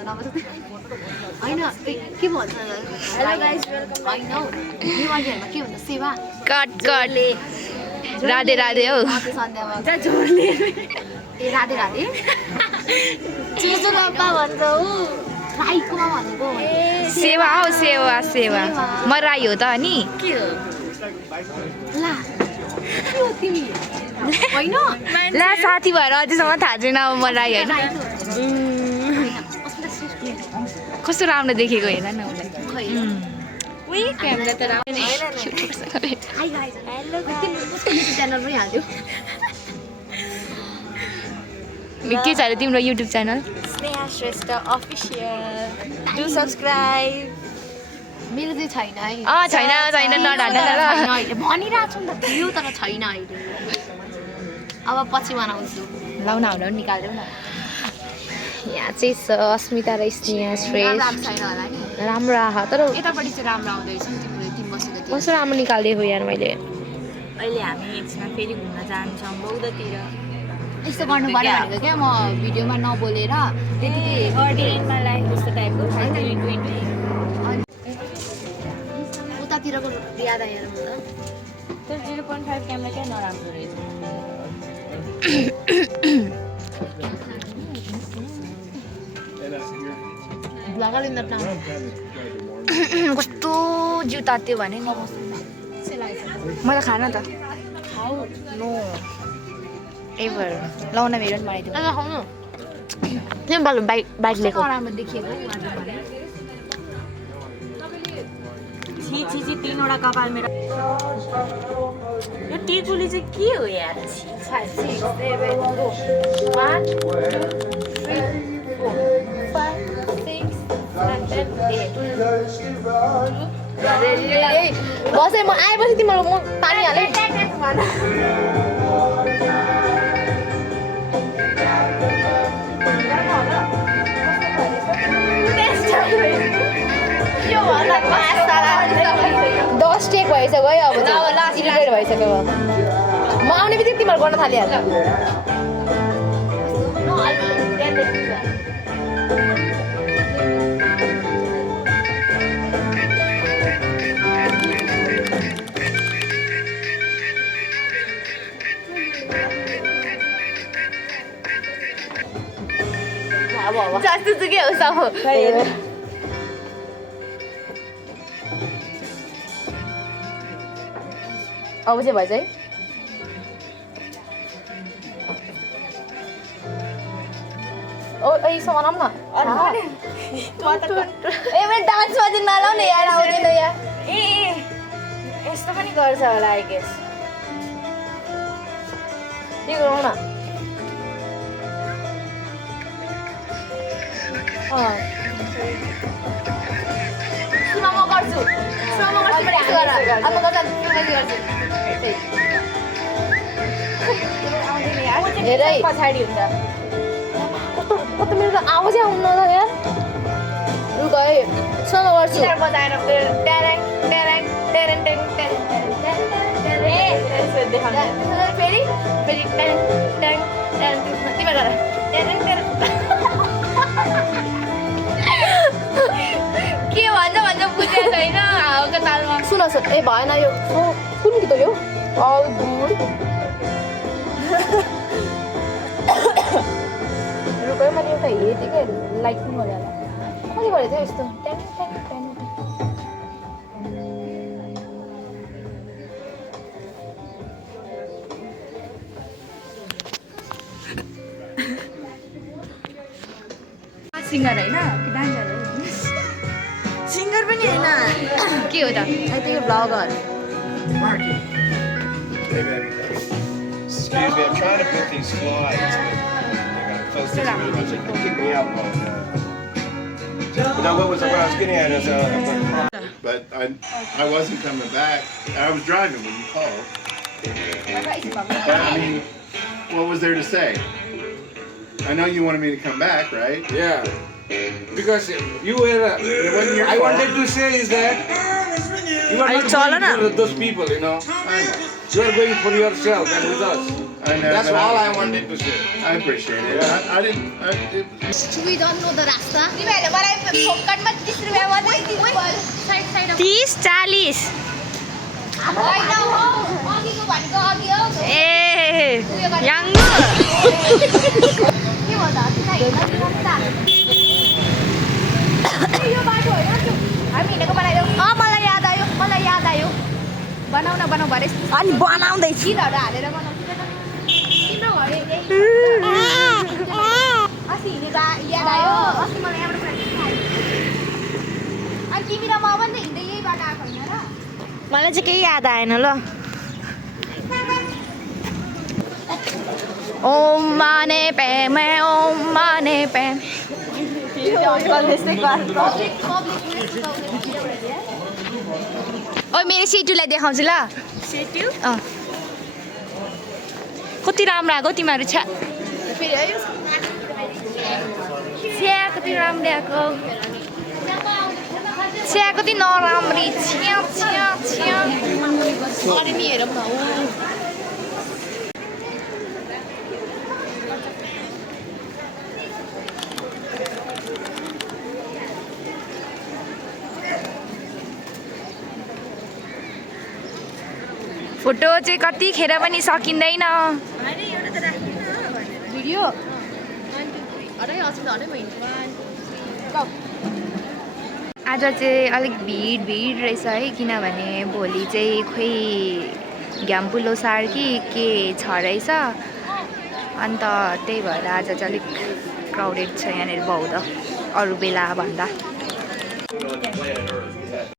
होइन के भन्छ हेलो गाइस वेलकम होइन यो मान्छेहरुमा के भन्छ सेवा कट कट राधे राधे हो सन्ध्यामा जोडले ए राधे राधे चिजो लप्पा भन्छ उ राईकोमा भनेको सेवा हो सेवा सेवा म राई हो त अनि के हो ला के हो तिमी होइन ला साथी भएर अझैसम्म थाहा छैन अब म राई होइन कस्तो राम्रो देखेको हेर न उसलाई उही क्यामेरा त राम्रो च्यानल पनि हाल्यो के छ अरे तिम्रो YouTube channel Sneha Shrestha official do subscribe मेरो चाहिँ छैन है छैन छैन नढाँड भनिरहेको छु नि त थियो तर छैन अहिले अब पछि बनाउँछु लाउन हाउन निकाल्देऊ न यहाँ चाहिँ छ अस्मिता र स्नेहा श्रेष्ठ छैन होला नि राम्रो आह तर यतापट्टि चाहिँ राम्रो आउँदैछ नि तिम्रो बसेको थियो कस्तो राम्रो निकालिदिएको यार मैले अहिले हामी एकछिनमा फेरि घुम्न जान्छौँ बौद्धतिर यस्तो गर्नु पर्यो भनेको क्या म भिडियोमा नबोलेर त्यतिकै अर्डिनेटमा लाइक जस्तो टाइपको उतातिरको याद आएर म त त्यो 0.5 क्यामेरा क्या नराम्रो रहेछ कस्तो जिउ तात्यो भने नि मलाई खान त नो एभर लाउन मेरो पनि बनाइदिनु खाउनु तिमी बाल बाइक बाइक लिएको नराम्रो देखिएको छि छि छि तीनवटा कपाल मेरो यो टिकुली चाहिँ के हो यार 5 6 7 8 1 2 3 4 5 6 7 8 बसे म आएपछि तिम्रो म पानी हालेँ दस टेक भइसक्यो है अब इरिटेट भइसक्यो म आउने बित्तिकै तिमीहरू गर्न थालिहाल्छ जस्तो सुकै होस् अब अब चाहिँ भएछ है यसो बनाऊँ न ए मेरो डान्समा चाहिँ नलाउने यार आउँदैन यहाँ ए यस्तो पनि गर्छ होला आई गेस के गरौँ न सुन म गर्छु अब म गर्छु धेरै पछाडि हुन्छ कस्तो मेरो त आवाजै आउनु न यार रुक है सुन म गर्छु गिटार बजाएर टेरेङ टेरेङ टेरेङ टेरेङ टेरेङ फेरि फेरि टेरेङ टेरेङ टेरेङ तिमी गर टेरेङ टेरेङ के भन्छ भन्छ बुझेको छैन हावाको तालमा सुन ए भएन यो कुन गीत हो यो रुक मैले एउटा हेर्थेँ क्या लाइक पनि गरेँ होला कति गरेको थियो यस्तो टेन टेन टेन सिङ्गर होइन कि डान्सर हो सिङ्गर पनि होइन के हो त त्यो bagger Hey, baby. Excuse me, I'm trying to put these slides, but I got to focus a little bit. They kick me out on but no, what I was getting at is, but I wasn't coming back. I was driving when you called. But I mean, what was there to say? I know you wanted me to come back, right? Yeah, because you were. It wasn't your I fault. wanted to say is that you are not going to those people, you know. I know. You are going for yourself and with us. I know. That's but all I wanted to say. I appreciate it. I didn't. We don't know the rasta. तिमीहरूले मलाई फोकटमा 30 रुपैयाँ मात्रै दिनु 30 40 होइन हो अघिको भनेको अघि हो ए याङ्गु के भन्दा यो बाटो होइन त्यो हामी हिँडेको बनाइदेऊ मलाई याद आयो बनाउन भरे अनि बनाउँदै छु गीतहरू हालेर बनाउँछु तिम्रो घर अस्ति हिँडेको याद आयो अस्ति मलाई यहाँबाट अनि तिमी र म पनि त हिँड्दै यही बाटो आएको होइन र मलाई चाहिँ केही याद आएन ल ओम माने पेमे ओम माने पेम ओ मेरो सेटुलाई देखाउँछु ल सेट्यु कति राम्रो आएको तिमीहरू छ्या फेरि है छ्या कति राम्रो आएको छ्या कति नराम्री छ्या छ्या छ्या अरे नि हेरौँ न फोटो चाहिँ कतिखेर पनि सकिँदैन भिडियो अरे अस्ति झन् मैले आज चाहिँ अलिक भिड रहेछ है किनभने भोलि चाहिँ खोइ घ्याम्पु लोसार कि के छ रहेछ अन्त त्यही भएर आज चाहिँ अलिक क्राउडेड छ यहाँनिर बहुत अरू बेला भन्दा